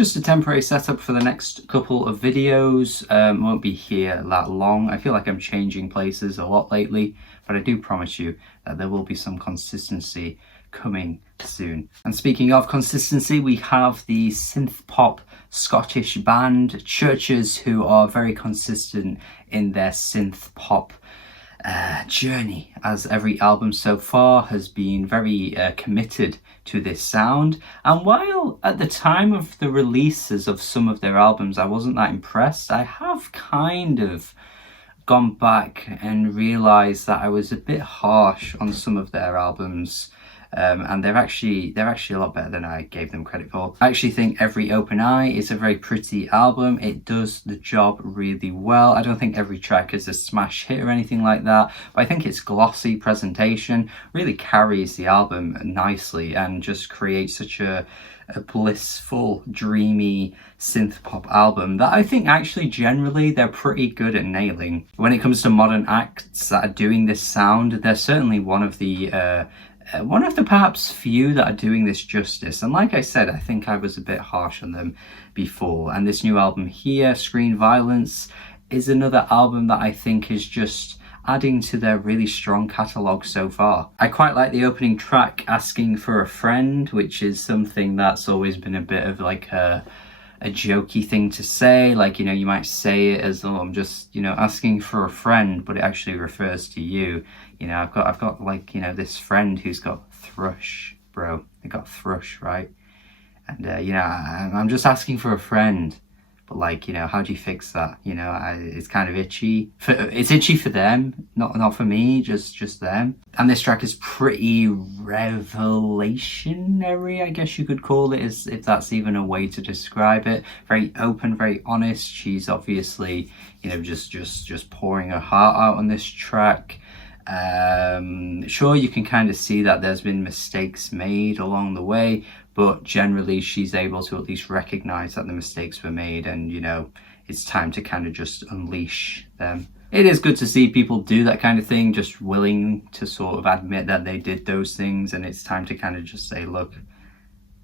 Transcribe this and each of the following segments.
Just a temporary setup for the next couple of videos. Won't be here that long. I feel like I'm changing places a lot lately, but I do promise you that there will be some consistency coming soon. And speaking of consistency, we have the Synthpop Scottish band CHVRCHES, who are very consistent in their synthpop journey, as every album so far has been very committed to this sound. And while at the time of the releases of some of their albums I wasn't that impressed, I have kind of gone back and realized that I was a bit harsh on some of their albums. And they're actually a lot better than I gave them credit for. I actually think Every Open Eye is a very pretty album. It does the job really well. I don't think every track is a smash hit or anything like that, but I think its glossy presentation really carries the album nicely and just creates such a blissful, dreamy synth pop album that I think actually generally they're pretty good at nailing. When it comes to modern acts that are doing this sound, they're certainly one of the perhaps few that are doing this justice. And like I said, I think I was a bit harsh on them before. And this new album here, Screen Violence, is another album that I think is just adding to their really strong catalogue so far. I quite like the opening track, Asking for a Friend, which is something that's always been a bit of like a jokey thing to say. Like, you know, you might say it as, oh, I'm just, you know, asking for a friend, but it actually refers to you. You know, I've got like, you know, this friend who's got thrush, bro. They got thrush, right? And, you know, I'm just asking for a friend. But like, you know, how do you fix that? You know, it's kind of itchy. It's itchy for them, not for me, just them. And this track is pretty revelationary, I guess you could call it, if that's even a way to describe it. Very open, very honest. She's obviously, you know, just pouring her heart out on this track. Sure, you can kind of see that there's been mistakes made along the way, but generally she's able to at least recognize that the mistakes were made, and, you know, it's time to kind of just unleash them. It is good to see people do that kind of thing, just willing to sort of admit that they did those things, and it's time to kind of just say, look,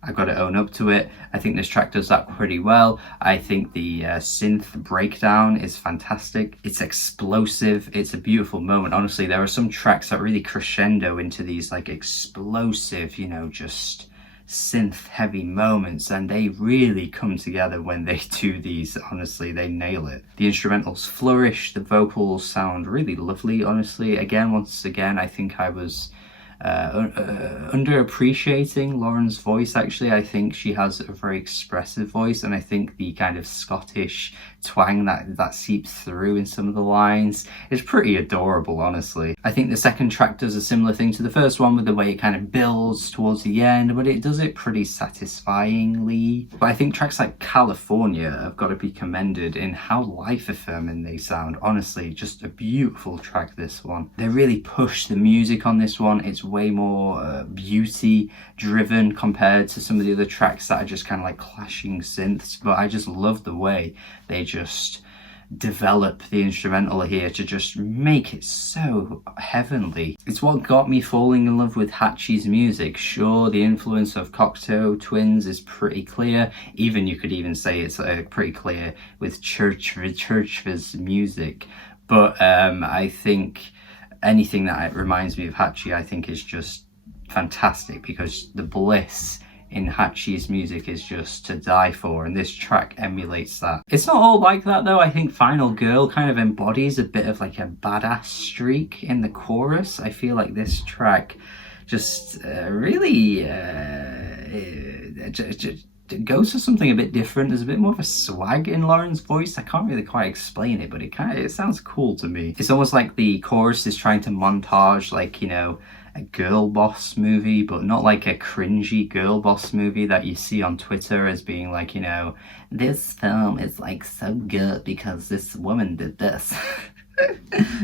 I've got to own up to it. I think this track does that pretty well. I think the synth breakdown is fantastic. It's explosive. It's a beautiful moment. Honestly, there are some tracks that really crescendo into these like explosive, you know, just synth heavy moments, and they really come together when they do these. Honestly, they nail it. The instrumentals flourish. The vocals sound really lovely. Honestly, once again, I think I was underappreciating Lauren's voice. Actually, I think she has a very expressive voice, and I think the kind of Scottish twang that seeps through in some of the lines is pretty adorable, honestly. I think the second track does a similar thing to the first one with the way it kind of builds towards the end, but it does it pretty satisfyingly. But I think tracks like California have got to be commended in how life-affirming they sound. Honestly, just a beautiful track, this one. They really push the music on this one. It's way more beauty driven compared to some of the other tracks that are just kind of like clashing synths, but I just love the way they just develop the instrumental here to just make it so heavenly. It's what got me falling in love with Hatchie's music. Sure, the influence of Cocteau Twins is pretty clear. Even you could even say it's pretty clear with CHVRCHES music, but I think anything that it reminds me of Hatchie, I think, is just fantastic, because the bliss in Hatchie's music is just to die for, and this track emulates that. It's not all like that though. I think Final Girl kind of embodies a bit of like a badass streak in the chorus. I feel like this track just really it goes for something a bit different. There's a bit more of a swag in Lauren's voice. I can't really quite explain it, but it sounds cool to me. It's almost like the chorus is trying to montage, like, you know, a girl boss movie, but not like a cringy girl boss movie that you see on Twitter as being like, you know, this film is like so good because this woman did this.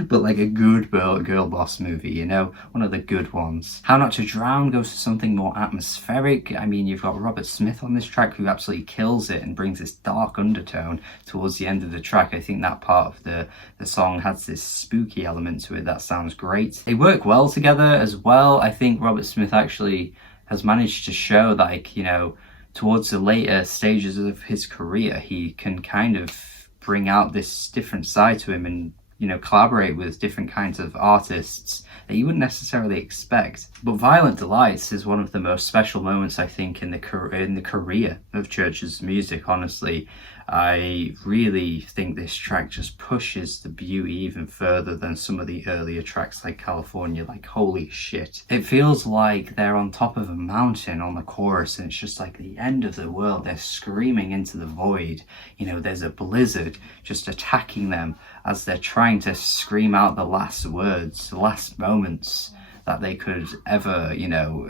But like a good girl boss movie, you know, one of the good ones. How Not to Drown goes for something more atmospheric. I mean, you've got Robert Smith on this track who absolutely kills it and brings this dark undertone towards the end of the track. I think that part of the song has this spooky element to it that sounds great. They work well together as well. I think Robert Smith actually has managed to show that, like, you know, towards the later stages of his career, he can kind of bring out this different side to him and, you know, collaborate with different kinds of artists that you wouldn't necessarily expect. But Violent Delights is one of the most special moments, I think, in the career of CHVRCHES music, honestly. I really think this track just pushes the beauty even further than some of the earlier tracks like California. Like, holy shit. It feels like they're on top of a mountain on the chorus, and it's just like the end of the world. They're screaming into the void. You know, there's a blizzard just attacking them as they're trying to scream out the last words, the last moments that they could ever, you know,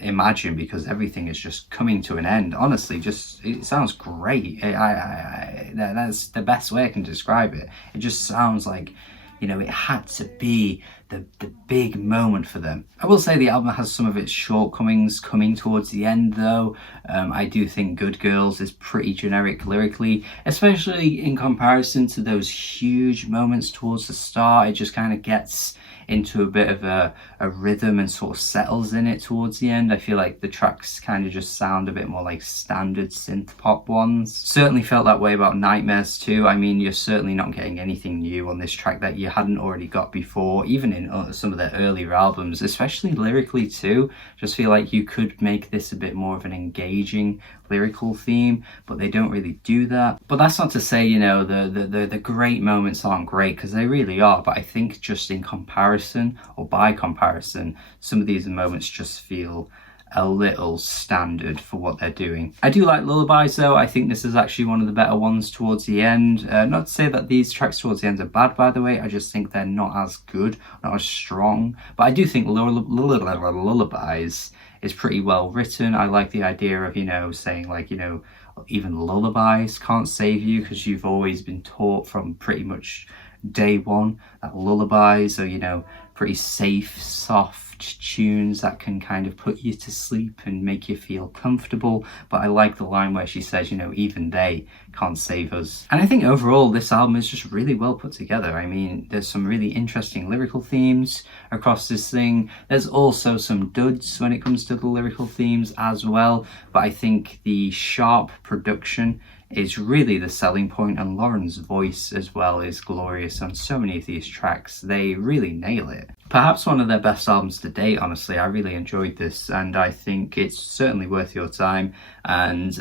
imagine, because everything is just coming to an end. Honestly, just, it sounds great. That's the best way I can describe it. It just sounds like, you know, it had to be the big moment for them. I will say the album has some of its shortcomings coming towards the end, though. I do think Good Girls is pretty generic lyrically, especially in comparison to those huge moments towards the start. It just kind of gets into a bit of a rhythm and sort of settles in it towards the end. I feel like the tracks kind of just sound a bit more like standard synth pop ones. Certainly felt that way about Nightmares too. I mean, you're certainly not getting anything new on this track that you hadn't already got before, even in some of their earlier albums, especially lyrically too. Just feel like you could make this a bit more of an engaging lyrical theme, but they don't really do that. But that's not to say, you know, the great moments aren't great, because they really are. But I think just in comparison, or by comparison, some of these moments just feel a little standard for what they're doing. I do like Lullabies though. I think this is actually one of the better ones towards the end. Not to say that these tracks towards the end are bad, by the way. I just think they're not as good, not as strong. But I do think Lullabies is pretty well written. I like the idea of, you know, saying like, you know, even lullabies can't save you, because you've always been taught from pretty much day one that lullabies are, you know, pretty safe, soft tunes that can kind of put you to sleep and make you feel comfortable. But I like the line where she says, you know, even they can't save us. And I think overall this album is just really well put together. I mean, there's some really interesting lyrical themes across this thing. There's also some duds when it comes to the lyrical themes as well, but I think the sharp production is really the selling point, and Lauren's voice as well is glorious on so many of these tracks. They really nail it. Perhaps one of their best albums to date, honestly. I really enjoyed this, and I think it's certainly worth your time. And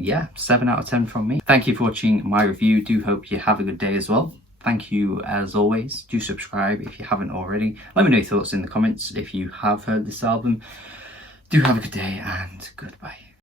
yeah, 7 out of 10 from me. Thank you for watching my review. Do hope you have a good day as well. Thank you as always. Do subscribe if you haven't already. Let me know your thoughts in the comments if you have heard this album. Do have a good day, and goodbye.